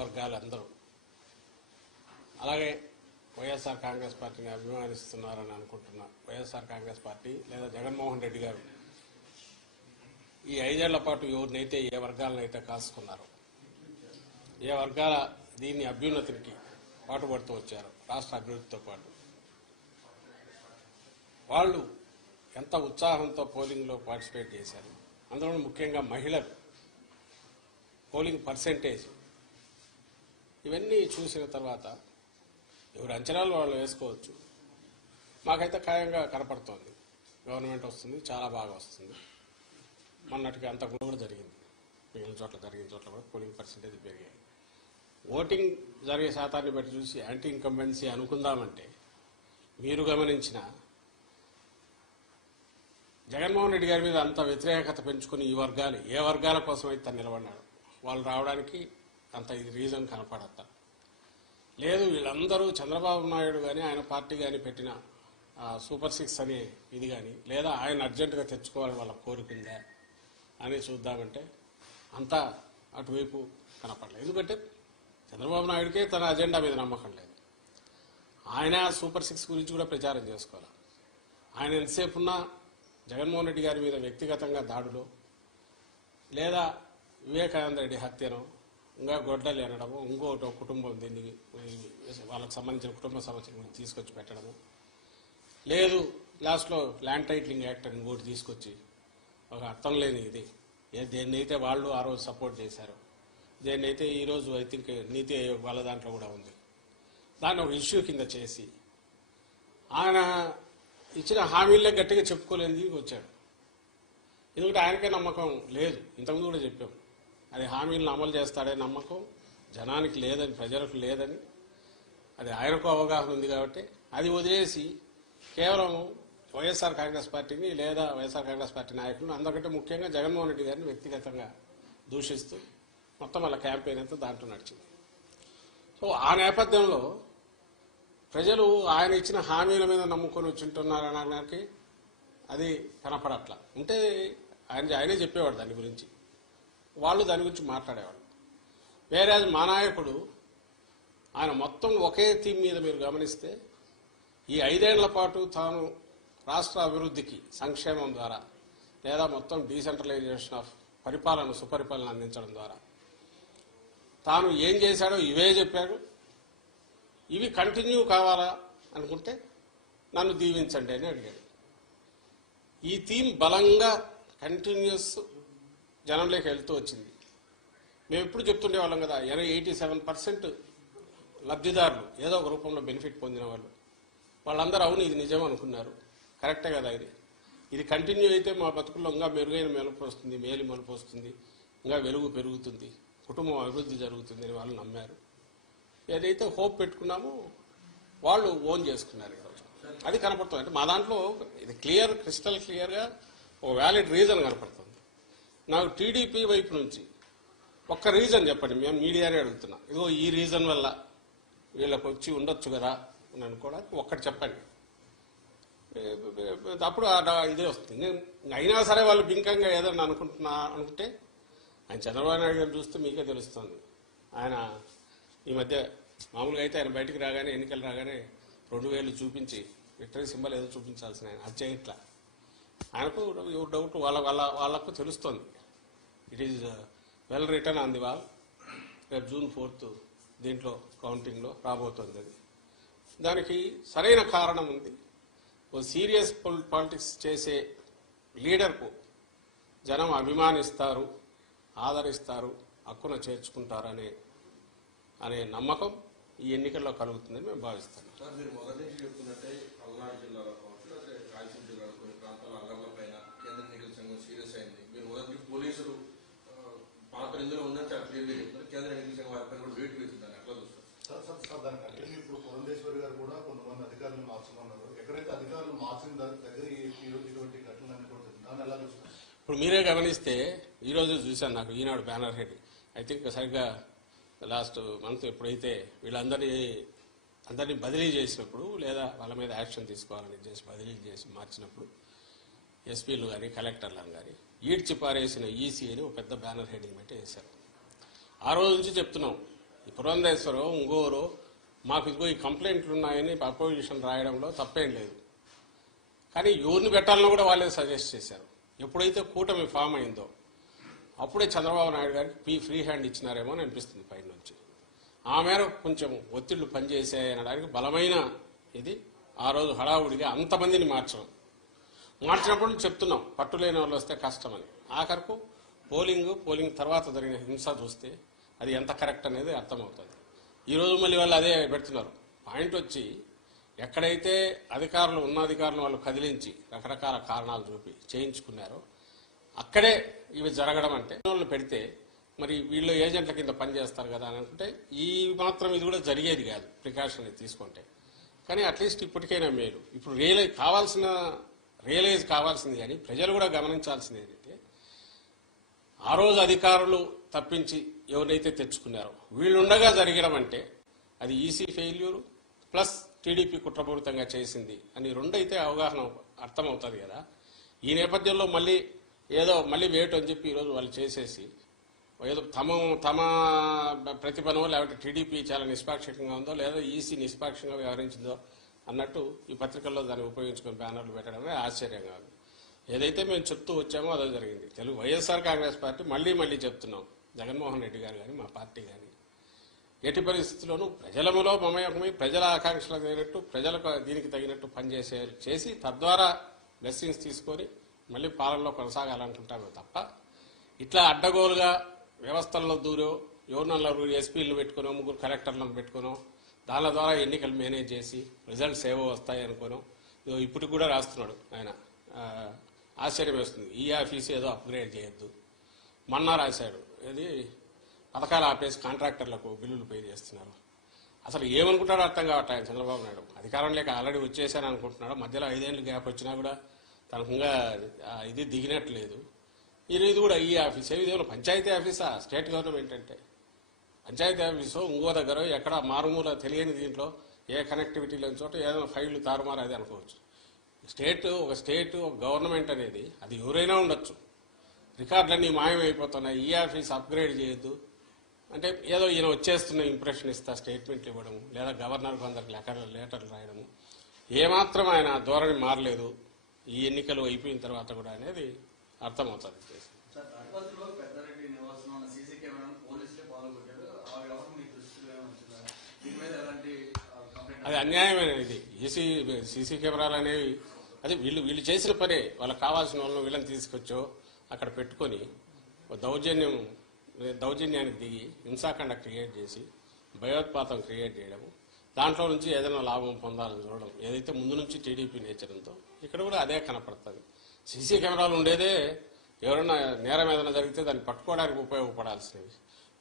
వర్గాలందరూ అలాగే వైఎస్ఆర్ కాంగ్రెస్ పార్టీని అభిమానిస్తున్నారని అనుకుంటున్నా. వైఎస్ఆర్ కాంగ్రెస్ పార్టీ లేదా జగన్మోహన్ రెడ్డి గారు ఈ 5 ఏళ్ల పాటు ఎవరినైతే ఏ వర్గాలనైతే కాసుకున్నారో, ఏ వర్గాల దీన్ని అభ్యున్నతికి పాటుపడుతూ వచ్చారో, రాష్ట్ర అభివృద్ధితో పాటు వాళ్ళు ఎంత ఉత్సాహంతో పోలింగ్లో పార్టిసిపేట్ చేశారు. అందులో ముఖ్యంగా మహిళలు పోలింగ్ పర్సెంటేజ్ ఇవన్నీ చూసిన తర్వాత ఎవరి అంచనాలు వాళ్ళు వేసుకోవచ్చు. మాకైతే ఖాయంగా కనపడుతోంది గవర్నమెంట్ వస్తుంది, చాలా బాగా వస్తుంది. మొన్నటికి అంత కూడా జరిగింది, మిగిలిన చోట్ల జరిగిన చోట్ల కూడా పోలింగ్ పర్సెంటేజ్ పెరిగాయి. ఓటింగ్ జరిగే శాతాన్ని బట్టి చూసి యాంటీ ఇన్కంబెన్సీ అనుకుందామంటే మీరు గమనించిన జగన్మోహన్ రెడ్డి గారి మీద అంత వ్యతిరేకత పెంచుకుని ఈ వర్గాలు ఏ వర్గాల కోసం అయితే నిలబడినాడు వాళ్ళు రావడానికి అంత ఇది రీజన్ కనపడతా లేదు. వీళ్ళందరూ చంద్రబాబు నాయుడు కానీ ఆయన పార్టీ కానీ పెట్టిన సూపర్ 6 అనే ఇది కానీ లేదా ఆయన అర్జెంటుగా తెచ్చుకోవాలి వాళ్ళ కోరికిందా అని చూద్దామంటే అంతా అటువైపు కనపడలేదు. ఎందుకంటే చంద్రబాబు నాయుడికే తన అజెండా మీద నమ్మకం లేదు. ఆయన సూపర్ 6 గురించి కూడా ప్రచారం చేసుకోవాలి. ఆయన ఎంతసేపు ఉన్నా జగన్మోహన్ రెడ్డి గారి మీద వ్యక్తిగతంగా దాడులు లేదా వివేకానంద రెడ్డి హత్యను ఇంకా గొడ్డలు ఎనడము, ఇంకోటి కుటుంబం దీన్ని వాళ్ళకి సంబంధించిన కుటుంబ సమస్యల గురించి తీసుకొచ్చి పెట్టడము, లేదు లాస్ట్లో ల్యాండ్ టైటిలింగ్ యాక్ట్ అని ఇంకోటి తీసుకొచ్చి ఒక అర్థం లేని ఇది దేన్నైతే వాళ్ళు ఆ రోజు సపోర్ట్ చేశారు, దేన్నైతే ఈరోజు ఐ థింక్ నీతి ఆయోగ్ వాళ్ళ దాంట్లో కూడా ఉంది, దాన్ని ఒక ఇష్యూ కింద చేసి ఆయన ఇచ్చిన హామీలే గట్టిగా చెప్పుకోలేని వచ్చాడు. ఎందుకంటే ఆయనకే నమ్మకం లేదు. ఇంతకుముందు కూడా చెప్పాం, అది హామీలను అమలు చేస్తాడే నమ్మకం జనానికి లేదని, ప్రజలకు లేదని. అది ఆయనకు అవగాహన ఉంది కాబట్టి అది వదిలేసి కేవలం వైఎస్ఆర్ కాంగ్రెస్ పార్టీని లేదా వైఎస్ఆర్ కాంగ్రెస్ పార్టీ నాయకులను, అందరికంటే ముఖ్యంగా జగన్మోహన్ రెడ్డి గారిని వ్యక్తిగతంగా దూషిస్తూ మొత్తం వాళ్ళ క్యాంపెయిన్ అంతా దాంట్లో నడిచింది. సో ఆ నేపథ్యంలో ప్రజలు ఆయన ఇచ్చిన హామీల మీద నమ్ముకొని వచ్చింటున్నారనడానికి అది కనపడట్లా. ఉంటే ఆయనే చెప్పేవాడు దాని గురించి, వాళ్ళు దాని గురించి మాట్లాడేవాళ్ళు. వేరే మా నాయకుడు ఆయన మొత్తం ఒకే థీమ్ మీద మీరు గమనిస్తే ఈ 5 ఏళ్ల పాటు తాను రాష్ట్ర అభివృద్ధికి సంక్షేమం ద్వారా లేదా మొత్తం డీసెంట్రలైజేషన్ ఆఫ్ పరిపాలన సుపరిపాలన అందించడం ద్వారా తాను ఏం చేశాడో ఇవే చెప్పాడు. ఇవి కంటిన్యూ కావాలా అనుకుంటే నన్ను దీవించండి అని అడిగాడు. ఈ థీమ్ బలంగా కంటిన్యూస్ జనంలోకి వెళ్తూ వచ్చింది. మేము ఎప్పుడు చెప్తుండేవాళ్ళం కదా, 87% లబ్ధిదారులు ఏదో ఒక రూపంలో బెనిఫిట్ పొందిన వాళ్ళందరూ అవును ఇది నిజం అనుకున్నారు. కరెక్టే కదా, ఇది కంటిన్యూ అయితే మా బతుకుల్లో ఇంకా మెరుగైన మెలుపు వస్తుంది, మేలు మలుపు వస్తుంది, ఇంకా వెలుగు పెరుగుతుంది, కుటుంబం అభివృద్ధి జరుగుతుంది అని వాళ్ళు నమ్మారు. ఏదైతే హోప్ పెట్టుకున్నామో వాళ్ళు ఓన్ చేసుకున్నారు ఈరోజు. అది కనపడుతుంది. అంటే మా దాంట్లో ఇది క్రిస్టల్ క్లియర్గా ఒక వ్యాలిడ్ రీజన్ కనపడుతుంది. నాకు టీడీపీ వైపు నుంచి ఒక్క రీజన్ చెప్పండి, మేము మీడియానే అడుగుతున్నా, ఇదిగో ఈ రీజన్ వల్ల వీళ్ళకి వచ్చి ఉండొచ్చు కదా అని అనుకోవడానికి ఒక్కటి చెప్పండి. అప్పుడు ఇదే వస్తుంది. అయినా సరే వాళ్ళు బింకంగా ఏదన్నా అనుకుంటే ఆయన చంద్రబాబు నాయుడు గారు చూస్తే మీకే తెలుస్తుంది. ఆయన ఈ మధ్య మామూలుగా అయితే ఆయన బయటికి రాగానే ఎన్నికలు రాగానే 2000 చూపించి విక్టరీ సింబల్ ఏదో చూపించాల్సిన ఆయన అది చేయట్లా. ఆయనకు డౌట్ వాళ్ళకు తెలుస్తుంది. It is well return on the wall. రేపు June 4th దీంట్లో కౌంటింగ్లో రాబోతుంది. అది దానికి సరైన కారణం ఉంది. ఓ సీరియస్ పాలిటిక్స్ చేసే లీడర్కు జనం అభిమానిస్తారు, ఆదరిస్తారు, హక్కున చేర్చుకుంటారనే నమ్మకం ఈ ఎన్నికల్లో కలుగుతుందని మేము భావిస్తాం. సార్, మీరు మొదటి నుంచి చెప్తున్నట్టే పల్నాడు జిల్లాలో కావచ్చు, లేదా రాయలసీమ జిల్లాలో కొన్ని ప్రాంతాల అల్లర్లపైన కేంద్ర ఎన్నికల సంఘం సీరియస్ అయింది. మీరు మొదటి పోలీసులు పాత్ర ఇందులో ఉందని చాలా క్లియర్గా చెప్తున్నారు. కేంద్ర ఎన్నికల సంఘం వారిపైన కూడా వెయిట్ వేస్తుందని ఎట్లా చూస్తారు సార్? దానికి ఇప్పుడు పురంధేశ్వరి గారు కూడా కొంతమంది అధికారులు మార్చమన్నారు. ఎక్కడైతే అధికారులు మార్చిన దగ్గర ఇటువంటి ఘటనలన్నీ కూడా దాన్ని ఎలా చూస్తారు? ఇప్పుడు మీరే గమనిస్తే ఈరోజు చూశాను, నాకు ఈనాడు బ్యానర్ హెడ్ ఐ థింక్ సరిగ్గా లాస్ట్ మంత్ ఎప్పుడైతే అందరినీ బదిలీ చేసినప్పుడు లేదా వాళ్ళ మీద యాక్షన్ తీసుకోవాలని చేసి బదిలీ చేసి మార్చినప్పుడు ఎస్పీలు కానీ కలెక్టర్లను కానీ ఈడ్చి పారేసిన ఈసీ అని ఒక పెద్ద బ్యానర్ హెడ్డింగ్ పెట్టి వేశారు. ఆ రోజు నుంచి చెప్తున్నాం, పురంధేశ్వరం ఇంకోరు మాకు ఇదిగో ఈ కంప్లైంట్లు ఉన్నాయని అపోజిషన్ రాయడంలో తప్పేం లేదు. కానీ ఎవరిని పెట్టాలని కూడా వాళ్ళే సజెస్ట్ చేశారు. ఎప్పుడైతే కూటమి ఫామ్ అయిందో అప్పుడే చంద్రబాబు నాయుడు గారికి ఫ్రీ హ్యాండ్ ఇచ్చినారేమో అని అనిపిస్తుంది పైన నుంచి. ఆ మేర కొంచెం ఒత్తిళ్లు పనిచేసాయనడానికి బలమైన ఇది ఆ రోజు హడావుడిగా అంతమందిని మార్చినప్పుడు చెప్తున్నాం పట్టులేని వాళ్ళు వస్తే కష్టమని. ఆఖరకు పోలింగ్ తర్వాత జరిగిన హింస చూస్తే అది ఎంత కరెక్ట్ అనేది అర్థమవుతుంది. ఈరోజు మళ్ళీ వాళ్ళు అదే పెడుతున్నారు. పాయింట్ వచ్చి ఎక్కడైతే అధికారులు వాళ్ళు కదిలించి రకరకాల కారణాలు చూపి చేయించుకున్నారో అక్కడే ఇవి జరగడం అంటే వాళ్ళు పెడితే మరి వీళ్ళు ఏజెంట్ల కింద పనిచేస్తారు కదా అని అనుకుంటే ఈ మాత్రం ఇది కూడా జరిగేది కాదు ప్రికాషన్ తీసుకుంటే. కానీ అట్లీస్ట్ ఇప్పటికైనా మేలు. ఇప్పుడు రియలైజ్ కావాల్సింది కానీ ప్రజలు కూడా గమనించాల్సింది ఏంటంటే ఆ రోజు అధికారులు తప్పించి ఎవరైతే తెచ్చుకున్నారో వీళ్ళుండగా జరగడం అంటే అది ఈసీ ఫెయిల్యూర్ ప్లస్ టీడీపీ కుట్రపూరితంగా చేసింది అని రెండైతే అవగాహన అర్థమవుతుంది కదా. ఈ నేపథ్యంలో మళ్ళీ వేటు అని చెప్పి ఈరోజు వాళ్ళు చేసేసి ఏదో తమ ప్రతిభనో లేకపోతే టీడీపీ చాలా నిష్పాక్షికంగా ఉందో లేదా ఈసీ నిష్పాక్షంగా వ్యవహరించిందో అన్నట్టు ఈ పత్రికల్లో దాన్ని ఉపయోగించుకుని బ్యానర్లు పెట్టడమే ఆశ్చర్యంగా ఉంది. ఏదైతే మేము చెప్తూ వచ్చామో అదే జరిగింది. వైఎస్ఆర్ కాంగ్రెస్ పార్టీ మళ్ళీ చెప్తున్నాం, జగన్మోహన్ రెడ్డి గారు కానీ మా పార్టీ కానీ ఎట్టి పరిస్థితుల్లోనూ ప్రజలములో మమేకమై ప్రజల ఆకాంక్షలకు తగినట్టు ప్రజలకు దీనికి తగినట్టు చేసి తద్వారా బ్లెస్సింగ్స్ తీసుకొని మళ్ళీ పాలనలో కొనసాగాలనుకుంటామే తప్ప ఇట్లా అడ్డగోలుగా వ్యవస్థల్లో దూరో ఎవరినన్నారు ఎస్పీలను పెట్టుకునో 3 కలెక్టర్లను పెట్టుకునో దాని ద్వారా ఎన్నికలు మేనేజ్ చేసి రిజల్ట్స్ ఏవో వస్తాయి అనుకోను ఇప్పటికి కూడా రాస్తున్నాడు ఆయన. ఆశ్చర్యం వేస్తుంది. ఈ ఆఫీస్ ఏదో అప్గ్రేడ్ చేయొద్దు మొన్న రాశాడు. ఇది పథకాలు ఆపేసి కాంట్రాక్టర్లకు బిల్లులు పే చేస్తున్నారు. అసలు ఏమనుకుంటాడో అర్థం కావట్లేదు ఆయన చంద్రబాబు నాయుడు. అధికారం లేక ఆల్రెడీ వచ్చేసాను అనుకుంటున్నాడు. మధ్యలో 5 ఏళ్ళు గ్యాప్ వచ్చినా కూడా తనకుంగా ఇది దిగినట్లేదు. ఇది కూడా ఈ ఆఫీస్ ఇదేమో పంచాయతీ ఆఫీసా స్టేట్ గవర్నమెంట్ అంటే? పంచాయతీ ఆఫీసు ఇంకో దగ్గర ఎక్కడ మారుమూల తెలియని దీంట్లో ఏ కనెక్టివిటీ లేని చోట ఏదైనా ఫైళ్లు తారుమారు అది అనుకోవచ్చు. ఒక గవర్నమెంట్ అనేది అది ఎవరైనా ఉండొచ్చు. రికార్డులన్నీ మాయమైపోతున్నాయి. ఈ ఆఫీస్ అప్గ్రేడ్ చేయొద్దు అంటే ఏదో ఈయన వచ్చేస్తున్న ఇంప్రెషన్ ఇస్తా స్టేట్మెంట్లు ఇవ్వడము లేదా గవర్నర్కి అందరికి లెటర్లు రాయడము. ఏమాత్రం ఆయన ధోరణి మారలేదు ఈ ఎన్నికలు అయిపోయిన తర్వాత కూడా అనేది అర్థమవుతుంది. అది అన్యాయమైన ఇది. సీసీ కెమెరాలు అనేవి అది వీళ్ళు చేసిన పనే. వాళ్ళకి కావాల్సిన వాళ్ళని వీళ్ళని తీసుకొచ్చో అక్కడ పెట్టుకొని దౌర్జన్యానికి దిగి హింసాకాండ క్రియేట్ చేసి భయోత్పాతం క్రియేట్ చేయడము, దాంట్లో నుంచి ఏదైనా లాభం పొందాలని చూడడం ఏదైతే ముందు నుంచి టీడీపీ నేచర్ ఉందో ఇక్కడ కూడా అదే కనపడుతుంది. సీసీ కెమెరాలు ఉండేదే ఎవరైనా నేరం ఏదైనా జరిగితే దాన్ని పట్టుకోవడానికి ఉపయోగపడాల్సినవి.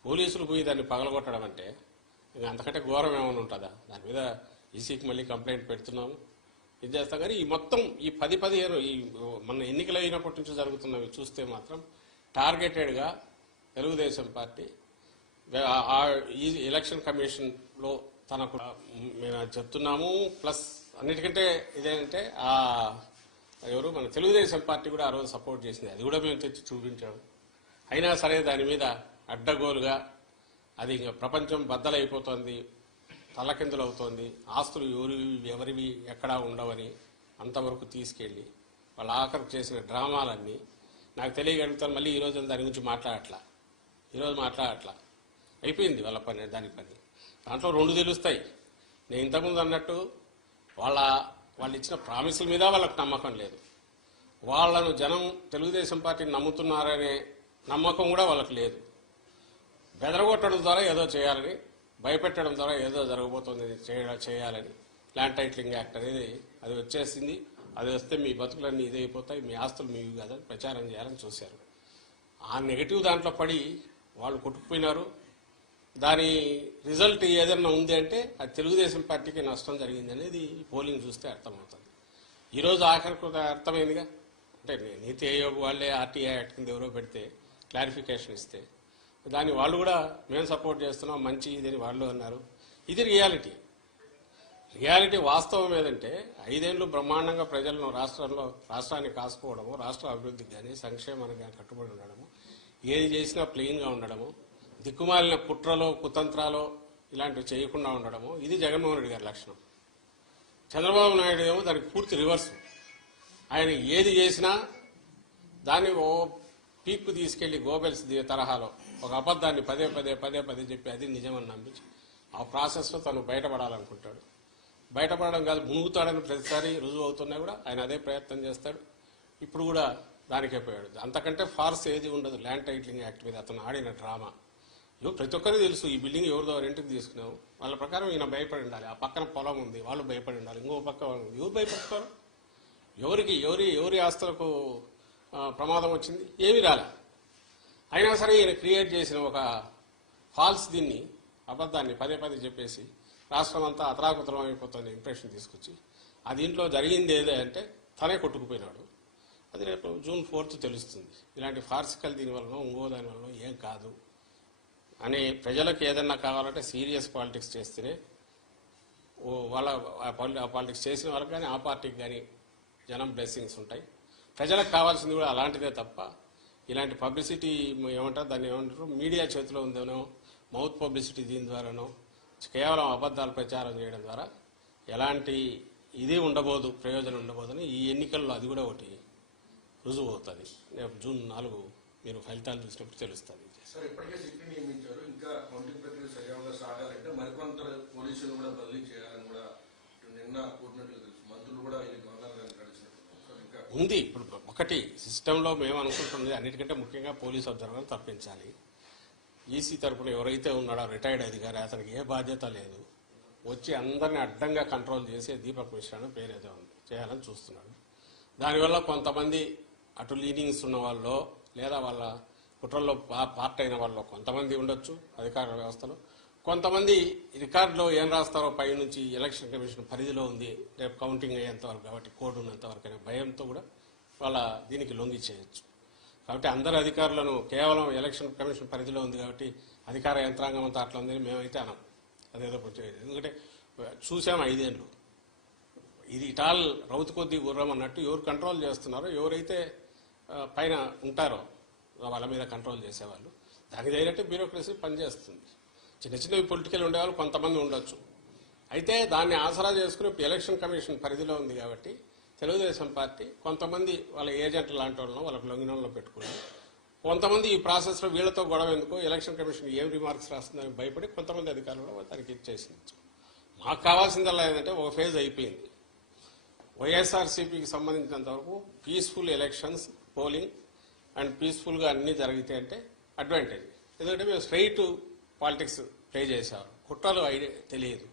పోలీసులు పోయి దాన్ని పగలగొట్టడం అంటే ఇంకా అంతకంటే ఘోరం ఏమైనా ఉంటుందా? దాని మీద ఈసీకి మళ్ళీ కంప్లైంట్ పెడుతున్నాము, ఇది చేస్తాం. కానీ ఈ మొత్తం ఈ 10-15 ఈ మన ఎన్నికలు అయినప్పటి నుంచి జరుగుతున్నవి చూస్తే మాత్రం టార్గెటెడ్గా తెలుగుదేశం పార్టీ ఈ ఎలక్షన్ కమిషన్లో తనకు మేము చెప్తున్నాము. ప్లస్ అన్నిటికంటే ఇదేంటే ఎవరు మన తెలుగుదేశం పార్టీ కూడా ఆ రోజు సపోర్ట్ చేసింది. అది కూడా మేము తెచ్చి చూపించాము. అయినా సరే దాని మీద అడ్డగోలుగా అది ఇంకా ప్రపంచం బద్దలైపోతుంది, తల్లకిందులు అవుతోంది, ఆస్తులు ఎవరివి ఎక్కడా ఉండవని అంతవరకు తీసుకెళ్ళి వాళ్ళ ఆఖరికి చేసిన డ్రామాలన్నీ నాకు తెలియగలుగుతాను. మళ్ళీ ఈరోజు దాని గురించి మాట్లాడట్లా. అయిపోయింది వాళ్ళ పని. దాని పని దాంట్లో 2 తెలుస్తాయి. నేను ఇంతకుముందు అన్నట్టు వాళ్ళు ఇచ్చిన ప్రామిసుల మీద వాళ్ళకు నమ్మకం లేదు. వాళ్ళను జనం తెలుగుదేశం పార్టీని నమ్ముతున్నారనే నమ్మకం కూడా వాళ్ళకి లేదు. బెదరగొట్టడం ద్వారా ఏదో చేయాలని, భయపెట్టడం ద్వారా ఏదో జరగబోతుంది చేయాలని ల్యాండ్ టైటిలింగ్ యాక్ట్ అనేది అది వచ్చేసింది. అది వస్తే మీ బతుకులన్నీ ఇదైపోతాయి, మీ ఆస్తులు మీవి కాదని ప్రచారం చేయాలని చూశారు. ఆ నెగిటివ్ దాంట్లో పడి వాళ్ళు కొట్టుకుపోయినారు. దాని రిజల్ట్ ఏదైనా ఉంది అంటే అది తెలుగుదేశం పార్టీకి నష్టం జరిగింది అనేది పోలింగ్ చూస్తే అర్థమవుతుంది. ఈరోజు ఆఖరికి అర్థమైందిగా. అంటే నీతి ఆయోగ్ వాళ్ళే ఆర్టీఐ యాక్ట్ కింద ఎవరో పెడితే క్లారిఫికేషన్ ఇస్తే దాన్ని వాళ్ళు కూడా మేము సపోర్ట్ చేస్తున్నాం మంచి ఇదని వాళ్ళు అన్నారు. ఇది రియాలిటీ వాస్తవం ఏదంటే 5 ఏళ్ళు బ్రహ్మాండంగా ప్రజలను రాష్ట్రాన్ని కాసుకోవడము, రాష్ట్ర అభివృద్ధికి కానీ సంక్షేమానికి కానీ కట్టుబడి ఉండడము, ఏది చేసినా ప్లెయిన్గా ఉండడము, దిక్కుమాలిన కుట్రలో కుతంత్రాలో ఇలాంటివి చేయకుండా ఉండడము ఇది జగన్మోహన్ రెడ్డి గారి లక్షణం. చంద్రబాబు నాయుడు ఏమో దానికి పూర్తి రివర్స్. ఆయన ఏది చేసినా దాన్ని ఓ పీక్కు తీసుకెళ్లి గోబెల్స్ తరహాలో ఒక అబద్ధాన్ని పదే పదే చెప్పి అది నిజమని నమ్మించి ఆ ప్రాసెస్లో తను బయటపడాలనుకుంటాడు. బయటపడడం కాదు, మునుగుతాడని ప్రతిసారి రుజువు అవుతున్నా కూడా ఆయన అదే ప్రయత్నం చేస్తాడు. ఇప్పుడు కూడా దానికే పోయాడు. అంతకంటే ఫార్స్ ఏది ఉండదు ల్యాండ్ టైటిలింగ్ యాక్ట్ మీద అతను ఆడిన డ్రామా. ప్రతి ఒక్కరికి తెలుసు ఈ బిల్డింగ్ ఎవరిదో రెంట్కి తీసుకున్నావు, వాళ్ళ ప్రకారం ఈయన భయపడి ఉండాలి. ఆ పక్కన పొలం ఉంది, వాళ్ళు భయపడి ఉండాలి. ఇంకో పక్క ఎవరు భయపడతారు? ఎవరి ఆస్తులకు ప్రమాదం వచ్చింది? ఏమీ రాలే. అయినా సరే ఈయన క్రియేట్ చేసిన ఒక ఫాల్స్ దీన్ని అబద్ధాన్ని పదే చెప్పేసి రాష్ట్రం అంతా అతలాకుతలం అయిపోతుంది ఇంప్రెషన్ తీసుకొచ్చి ఆ దీంట్లో జరిగింది ఏదే అంటే తనే కొట్టుకుపోయినాడు. అది రేపు June 4th తెలుస్తుంది. ఇలాంటి ఫార్సికల్ దీనివల్ల ఇంకో దానివల్ల ఏం కాదు అని ప్రజలకు ఏదన్నా కావాలంటే సీరియస్ పాలిటిక్స్ చేస్తేనే వాళ్ళ పాలిటిక్స్ చేసిన వాళ్ళకి కానీ ఆ పార్టీకి కానీ జనం బ్లెస్సింగ్స్ ఉంటాయి. ప్రజలకు కావాల్సింది కూడా అలాంటిదే తప్ప ఇలాంటి పబ్లిసిటీ ఏమంటారు దాన్ని ఏమంటారు మీడియా చేతిలో ఉందనో మౌత్ పబ్లిసిటీ దీని ద్వారానో కేవలం అబద్ధాలు ప్రచారం చేయడం ద్వారా ఎలాంటి ఇది ఉండబోదు, ప్రయోజనం ఉండబోదని ఈ ఎన్నికల్లో అది కూడా ఒకటి రుజువు అవుతుంది. రేపు June 4 మీరు ఫలితాలు చూసినప్పుడు తెలుస్తుంది. సార్ ఇప్పటికే సిట్ని నియమించారు, ఇంకా కౌంటింగ్ ప్రక్రియ సజావుగా సాగాలంటే మరికొంత పోలీసులు కూడా బదిలీ చేయాలని కూడా నిన్న కూడినట్లు తెలుసు. మంత్రులు కూడా ఇది గవర్నర్ గారిని కలిసినట్టు ఉంది. ఇప్పుడు ఒకటి సిస్టంలో మేము అనుకుంటున్నది అన్నిటికంటే ముఖ్యంగా పోలీస్ అబ్జర్వర్ని తప్పించాలి. ఈసీ తరఫున ఎవరైతే ఉన్నాడో రిటైర్డ్ అధికారి అతనికి ఏ బాధ్యత లేదు, వచ్చి అందరినీ అడ్డంగా కంట్రోల్ చేసే దీపక్ మిశ్రా పేరు ఏదో ఉంది చేయాలని చూస్తున్నాడు. దానివల్ల కొంతమంది అటు లీనింగ్స్ ఉన్న వాళ్ళు లేదా వాళ్ళ కుట్రల్లో పార్ట్ అయిన వాళ్ళు కొంతమంది ఉండొచ్చు అధికార వ్యవస్థలో, కొంతమంది రికార్డులో ఏం రాస్తారో పై నుంచి ఎలక్షన్ కమిషన్ పరిధిలో ఉంది రేపు కౌంటింగ్ అయ్యేంతవరకు కాబట్టి కోడ్ ఉన్నంతవరకు అనే భయంతో కూడా వాళ్ళ దీనికి లొంగి చేయొచ్చు. కాబట్టి అందరు అధికారులను కేవలం ఎలక్షన్ కమిషన్ పరిధిలో ఉంది కాబట్టి అధికార యంత్రాంగం అంతా అట్లా ఉందని మేమైతే అనం. అదేదో ఎందుకంటే చూసాము 5 ఏళ్ళు ఇది ఇటాల్ రౌతు కొద్దీ గుర్రం అన్నట్టు ఎవరు కంట్రోల్ చేస్తున్నారో ఎవరైతే పైన ఉంటారో వాళ్ళ మీద కంట్రోల్ చేసేవాళ్ళు దానికి తగినట్టు బ్యూరోక్రసీ పనిచేస్తుంది. చిన్నవి పొలిటికల్ ఉండేవాళ్ళు కొంతమంది ఉండొచ్చు. అయితే దాన్ని ఆసరా చేసుకుని ఎలక్షన్ కమిషన్ పరిధిలో ఉంది కాబట్టి తెలుగుదేశం పార్టీ కొంతమంది వాళ్ళ ఏజెంట్ లాంటి వాళ్ళను వాళ్ళకి లొంగినంలో పెట్టుకుని కొంతమంది ఈ ప్రాసెస్లో వీళ్ళతో గొడవ ఎందుకో ఎలక్షన్ కమిషన్ ఏం రిమార్క్స్ రాస్తుందని భయపడి కొంతమంది అధికారులు దానికి ఇచ్చేసింది. మాకు కావాల్సిందల్లా ఏంటంటే ఒక ఫేజ్ అయిపోయింది. వైఎస్ఆర్సీపీకి సంబంధించినంత వరకు పీస్ఫుల్ ఎలక్షన్స్ పోలింగ్ అండ్ పీస్ఫుల్గా అన్నీ జరిగితే అంటే అడ్వాంటేజ్. ఎందుకంటే మేము స్ట్రైట్ పాలిటిక్స్ ప్లే చేసేవారు, కుట్రలు తెలియదు,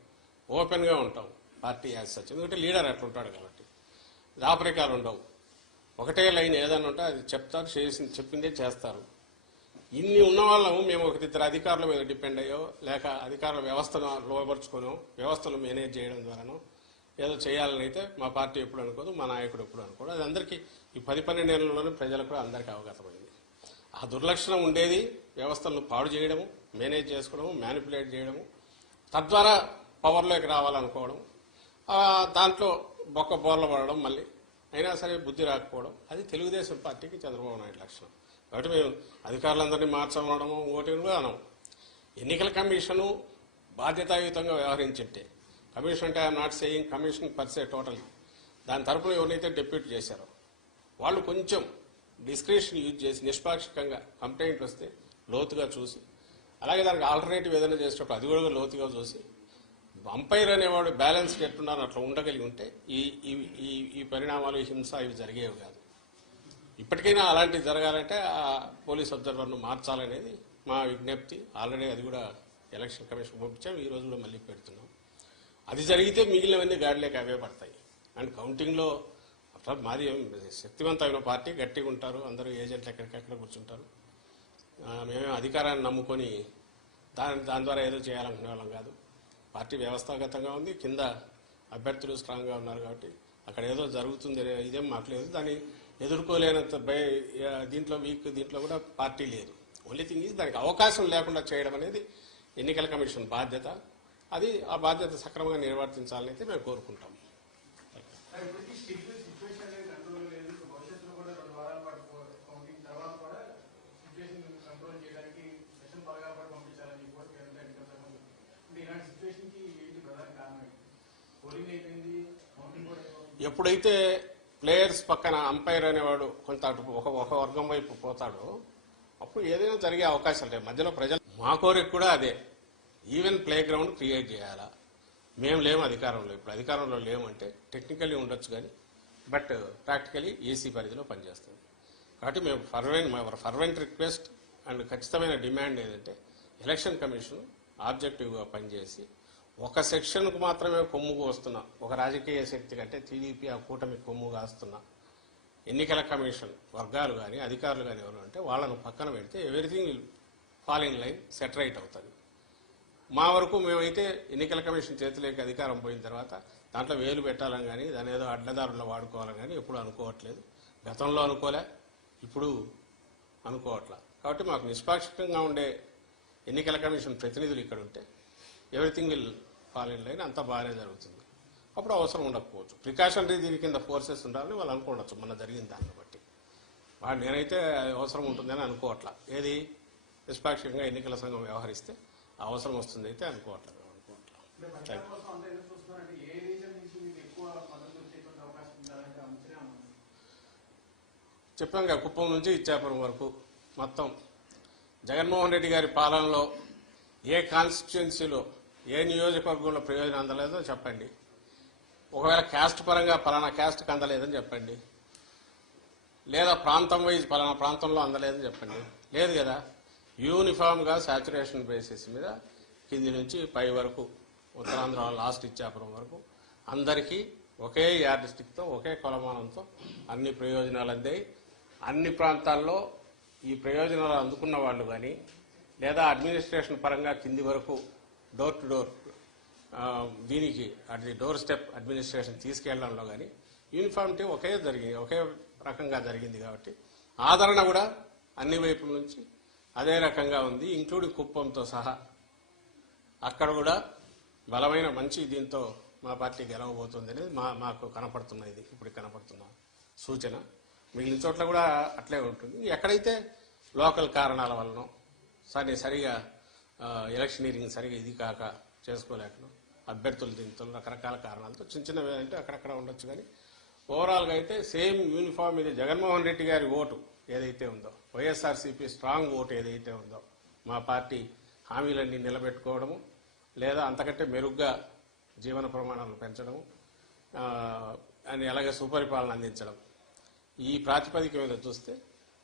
ఓపెన్గా ఉంటాం పార్టీ యాజ్ సచ్. ఎందుకంటే లీడర్ అట్లుంటాడు కాబట్టి దాపరికాలు ఉండవు. ఒకటే లైన్ ఏదన్నా ఉంటే అది చెప్తారు, చెప్పిందే చేస్తారు. ఇన్ని ఉన్న వాళ్ళము మేము ఒకరిద్దరు అధికారుల మీద డిపెండ్ అయ్యో లేక అధికారుల వ్యవస్థను లోపరుచుకోనో వ్యవస్థను మేనేజ్ చేయడం ద్వారానో ఏదో చేయాలని అయితే మా పార్టీ ఎప్పుడు అనుకోదు, మా నాయకుడు ఎప్పుడు అనుకోడు. అది అందరికీ ఈ 10-12 ఏళ్లలోనే ప్రజలకు కూడా అందరికీ అవగతమైంది. ఆ దుర్లక్షణం ఉండేది వ్యవస్థలను పాడు చేయడము, మేనేజ్ చేసుకోవడము, మ్యానిపులేట్ చేయడము, తద్వారా పవర్లోకి రావాలనుకోవడం, దాంట్లో బోర్ల పడడం, మళ్ళీ అయినా సరే బుద్ధి రాకపోవడం. అది తెలుగుదేశం పార్టీకి చంద్రబాబు నాయుడు లక్షణం. కాబట్టి మేము అధికారులందరినీ మార్చమనడము ఓటింగ్ కూడా అనం. ఎన్నికల కమిషను బాధ్యతాయుతంగా వ్యవహరించింటే, కమిషన్ అంటే I'm not saying commission per se total, దాని తరపున ఎవరైతే డెప్యూట్ చేశారో వాళ్ళు కొంచెం డిస్క్రిప్షన్ యూజ్ చేసి నిష్పాక్షికంగా కంప్లైంట్ వస్తే లోతుగా చూసి, అలాగే దానికి ఆల్టర్నేటివ్ ఏదైనా చేసేటప్పుడు అది కూడా లోతుగా చూసి, అంపైర్ అనేవాడు బ్యాలెన్స్ ఎట్టున్నారు అట్లా ఉండగలిగి ఉంటే ఈ పరిణామాలు హింస ఇవి జరిగేవి కాదు. ఇప్పటికైనా అలాంటివి జరగాలంటే ఆ పోలీస్ అబ్జర్వర్ను మార్చాలనేది మా విజ్ఞప్తి. ఆల్రెడీ అది కూడా ఎలక్షన్ కమిషన్ పంపించాం, ఈ రోజు కూడా మళ్ళీ పెడుతున్నాం. అది జరిగితే మిగిలినవన్నీ గాడిలోకి అవే పడతాయి. అండ్ కౌంటింగ్లో మాది శక్తివంతమైన పార్టీ, గట్టిగా ఉంటారు, అందరూ ఏజెంట్లు ఎక్కడికెక్కడ కూర్చుంటారు. మేమే అధికారాన్ని నమ్ముకొని దాని ద్వారా ఏదో చేయాలనుకునే వాళ్ళం కాదు. పార్టీ వ్యవస్థాగతంగా ఉంది, కింద అభ్యర్థులు స్ట్రాంగ్గా ఉన్నారు కాబట్టి అక్కడ ఏదో జరుగుతుంది ఇదేం మాకు లేదు. దాన్ని ఎదుర్కోలేనంత దీంట్లో దీంట్లో కూడా పార్టీ లేదు. ఓన్లీ థింగ్ ఈజ్ దానికి అవకాశం లేకుండా చేయడం అనేది ఎన్నికల కమిషన్ బాధ్యత. అది ఆ బాధ్యత సక్రమంగా నిర్వర్తించాలని అయితే మేము కోరుకుంటాం. ఎప్పుడైతే ప్లేయర్స్ పక్కన అంపైర్ అనేవాడు కొంత ఒక వర్గం వైపు పోతాడో అప్పుడు ఏదైనా జరిగే అవకాశాలు ఉంటాయి. మధ్యలో ప్రజలు మా కోరిక కూడా అదే, ఈవెన్ ప్లే గ్రౌండ్ క్రియేట్ చేయాలా. మేము లేము అధికారంలో, ఇప్పుడు అధికారంలో లేమంటే టెక్నికల్లీ ఉండొచ్చు కానీ బట్ ప్రాక్టికలీ ఏసీ పరిధిలో పనిచేస్తుంది. కాబట్టి మేము ఫర్వెంట్ రిక్వెస్ట్ అండ్ ఖచ్చితమైన డిమాండ్ ఏంటంటే ఎలక్షన్ కమిషన్ ఆబ్జెక్టివ్గా పనిచేసి ఒక సెక్షన్కు మాత్రమే కొమ్ము వస్తున్నా, ఒక రాజకీయ శక్తి కంటే టీడీపీ ఆ కూటమి కొమ్ము కాస్తున్నా ఎన్నికల కమిషన్ వర్గాలు కానీ అధికారులు కానీ ఎవరు అంటే వాళ్ళను పక్కన పెడితే everything will fall in line, set right అవుతుంది. మా వరకు మేమైతే ఎన్నికల కమిషన్ చేతిలోకి అధికారం పోయిన తర్వాత దాంట్లో వేలు పెట్టాలని కానీ దాని ఏదో అడ్డదారుల్లో వాడుకోవాలని కానీ ఎప్పుడు అనుకోవట్లేదు. గతంలో అనుకోలే, ఇప్పుడు అనుకోవట్లా. కాబట్టి మాకు నిష్పాక్షికంగా ఉండే ఎన్నికల కమిషన్ ప్రతినిధులు ఇక్కడ ఉంటే everything will fall in line, అంతా బాగానే జరుగుతుంది. అప్పుడు అవసరం ఉండకపోవచ్చు, ప్రికాషనరీ దీని కింద ఫోర్సెస్ ఉండాలని వాళ్ళు అనుకోవచ్చు. మొన్న జరిగిన దాన్ని బట్టి నేనైతే అవసరం ఉంటుందని అనుకోవట్లా. ఏది నిష్పాక్షికంగా ఎన్నికల సంఘం వ్యవహరిస్తే అవసరం వస్తుంది అయితే అనుకోవట్లేదు. చెప్పాం కదా, కుప్పం నుంచి ఇచ్చాపురం వరకు మొత్తం జగన్మోహన్ రెడ్డి గారి పాలనలో ఏ కాన్స్టిట్యుయెన్సీలో ఏ నియోజకవర్గంలో ప్రయోజనం అందలేదో చెప్పండి. ఒకవేళ క్యాస్ట్ పరంగా పలానా క్యాస్ట్కి అందలేదని చెప్పండి, లేదా ప్రాంతం వైజ్ పలానా ప్రాంతంలో అందలేదని చెప్పండి. లేదు కదా, యూనిఫామ్గా సాచురేషన్ బేసిస్ మీద కింది నుంచి పై వరకు ఉత్తరాంధ్ర లాస్ట్ ఇచ్చాపురం వరకు అందరికీ ఒకే యార్డ్ స్టిక్తో ఒకే కొలమానంతో అన్ని ప్రయోజనాలు అందాయి. అన్ని ప్రాంతాల్లో ఈ ప్రయోజనాలు అందుకున్న వాళ్ళు కానీ లేదా అడ్మినిస్ట్రేషన్ పరంగా కింది వరకు డోర్ టు డోర్ దీనికి అది డోర్ స్టెప్ అడ్మినిస్ట్రేషన్ తీసుకెళ్లడంలో కానీ యూనిఫామిటీ ఒకే రకంగా జరిగింది. కాబట్టి ఆదరణ కూడా అన్ని వైపుల నుంచి అదే రకంగా ఉంది, ఇంక్లూడింగ్ కుప్పంతో సహా. అక్కడ కూడా బలమైన మంచి దీంతో మా పార్టీ గెలవబోతుంది అనేది మాకు కనపడుతున్న ఇది ఇప్పుడు కనపడుతున్న సూచన. మిగిలిన చోట్ల కూడా అట్లే ఉంటుంది. ఎక్కడైతే లోకల్ కారణాల వలన సరిగా ఎలక్షనీరింగ్ సరిగా ఇది కాక చేసుకోలేకను అభ్యర్థులు దీంతో రకరకాల కారణాలతో చిన్నవి అంటే అక్కడక్కడ ఉండొచ్చు. కానీ ఓవరాల్గా అయితే సేమ్ యూనిఫామ్ ఇది జగన్మోహన్ రెడ్డి గారి ఓటు ఏదైతే ఉందో, వైఎస్ఆర్సీపీ స్ట్రాంగ్ ఓటు ఏదైతే ఉందో, మా పార్టీ హామీలన్నీ నిలబెట్టుకోవడము లేదా అంతకంటే మెరుగ్గా జీవన ప్రమాణాలను పెంచడము అని అలాగే సుపరిపాలన అందించడం, ఈ ప్రాతిపదిక మీద చూస్తే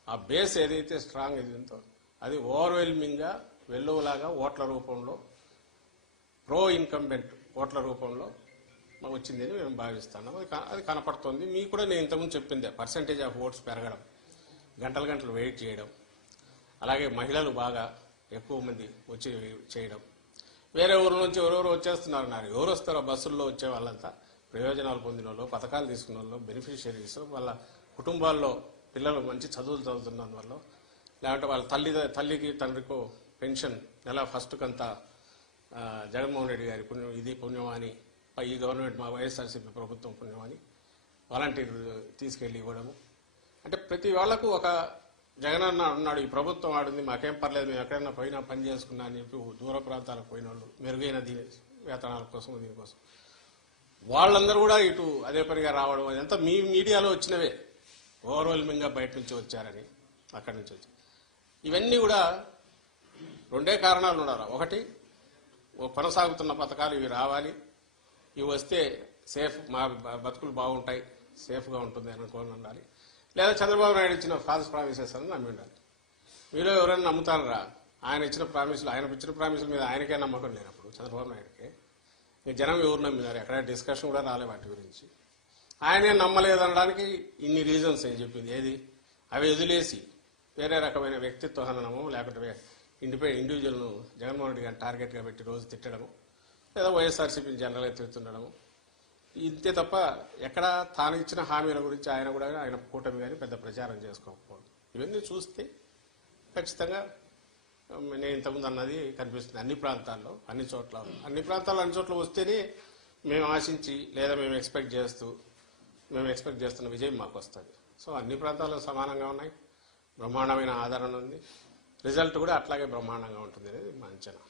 ఆ బేస్ ఏదైతే స్ట్రాంగ్ ఇది ఉందో అది ఓవర్వెల్మింగ్గా వెల్లువలాగా ఓట్ల రూపంలో ప్రో ఇన్కంబెంట్ ఓట్ల రూపంలో వచ్చిందని మేము భావిస్తున్నాం. అది కనపడుతుంది. మీకు కూడా నేను ఇంతకుముందు చెప్పిందే, పర్సంటేజ్ ఆఫ్ ఓట్స్ పెరగడం, గంటలు వెయిట్ చేయడం, అలాగే మహిళలు బాగా ఎక్కువ మంది వచ్చి చేయడం, వేరే ఊరు నుంచి ఎవరెవరు వచ్చేస్తున్నారు. ఎవరు వస్తారో బస్సుల్లో వచ్చే వాళ్ళంతా ప్రయోజనాలు పొందిన వాళ్ళు, పథకాలు తీసుకున్న వాళ్ళు, బెనిఫిషియరీస్, వాళ్ళ కుటుంబాల్లో పిల్లలు మంచి చదువులు చదువుతున్నందువల్ల, లేదంటే వాళ్ళ తల్లికి తండ్రికో పెన్షన్ నెల ఫస్ట్ కంతా జగన్మోహన్ రెడ్డి గారి పుణ్యం, ఇది పుణ్యమాని ఈ గవర్నమెంట్ మా వైఎస్ఆర్సీపీ ప్రభుత్వం పుణ్యమాని వాలంటీర్ తీసుకెళ్లి ఇవ్వడము. అంటే ప్రతి వాళ్లకు ఒక జగనన్న ఉన్నాడు, ఈ ప్రభుత్వం ఆడుంది, మాకేం పర్లేదు, మేము ఎక్కడైనా పోయినా పని చేసుకున్నా అని చెప్పి దూర ప్రాంతాలకు పోయిన వాళ్ళు మెరుగైన వేతనాల కోసం దీనికోసం వాళ్ళందరూ కూడా ఇటు అదే పనిగా రావడం, అదంతా మీ మీడియాలో వచ్చినవే, ఓవర్వెల్మింగ్గా బయట నుంచి వచ్చారని అక్కడి నుంచి వచ్చి ఇవన్నీ కూడా రెండే కారణాలు ఉండాలి. ఒకటి, కొనసాగుతున్న పథకాలు ఇవి రావాలి, ఇవి వస్తే సేఫ్, మా బతుకులు బాగుంటాయి, సేఫ్గా ఉంటుంది అనుకోని ఉండాలి. లేదా చంద్రబాబు నాయుడు ఇచ్చిన ఫాల్స్ ప్రామిసెస్ అని నమ్మి ఉండాలి. మీలో ఎవరైనా నమ్ముతారా? ఆయన ఇచ్చిన ప్రామిసుల మీద ఆయనకే నమ్మకం లేనప్పుడు చంద్రబాబు నాయుడుకే జనం ఎవరు నమ్మినారు? ఎక్కడ డిస్కషన్ కూడా రాలే వాటి గురించి. ఆయనే నమ్మలేదనడానికి ఇన్ని రీజన్స్ ఏం చెప్పింది. ఏది అవి వదిలేసి వేరే రకమైన వ్యక్తిత్వ హననము, లేకపోతే ఇండివిజువల్ను జగన్మోహన్ రెడ్డి గారిని టార్గెట్గా పెట్టి రోజు తిట్టడము, లేదా వైఎస్ఆర్సీపీని జనరల్గా తిడుతుండడము, ఇంతే తప్ప ఎక్కడ తాను ఇచ్చిన హామీల గురించి ఆయన కూడా ఆయన కూటమి కానీ పెద్ద ప్రచారం చేసుకోకపోవడం. ఇవన్నీ చూస్తే ఖచ్చితంగా నేను ఇంతకుముందు అన్నది కనిపిస్తుంది. అన్ని చోట్ల వస్తేనే మేము ఆశించి లేదా మేము ఎక్స్పెక్ట్ చేస్తున్న విజయం మాకు వస్తుంది. సో అన్ని ప్రాంతాల్లో సమానంగా ఉన్నాయి, బ్రహ్మాండమైన ఆదరణ ఉంది, రిజల్ట్ కూడా అట్లాగే బ్రహ్మాండంగా ఉంటుంది అనేది మా అంచనా.